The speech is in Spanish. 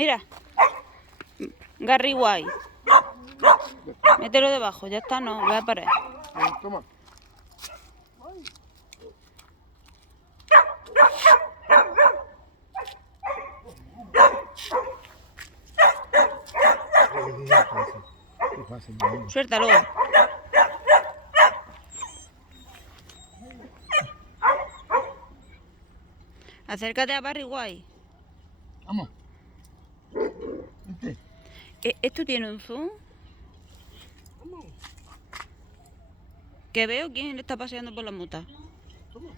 Mira, Garry White. Mételo debajo, ya está, no, voy a parar. Toma. Suéltalo. Acércate a Barry White. Vamos. Vente. ¿Esto tiene un zoom? Que veo quién le está paseando por la muta. Toma.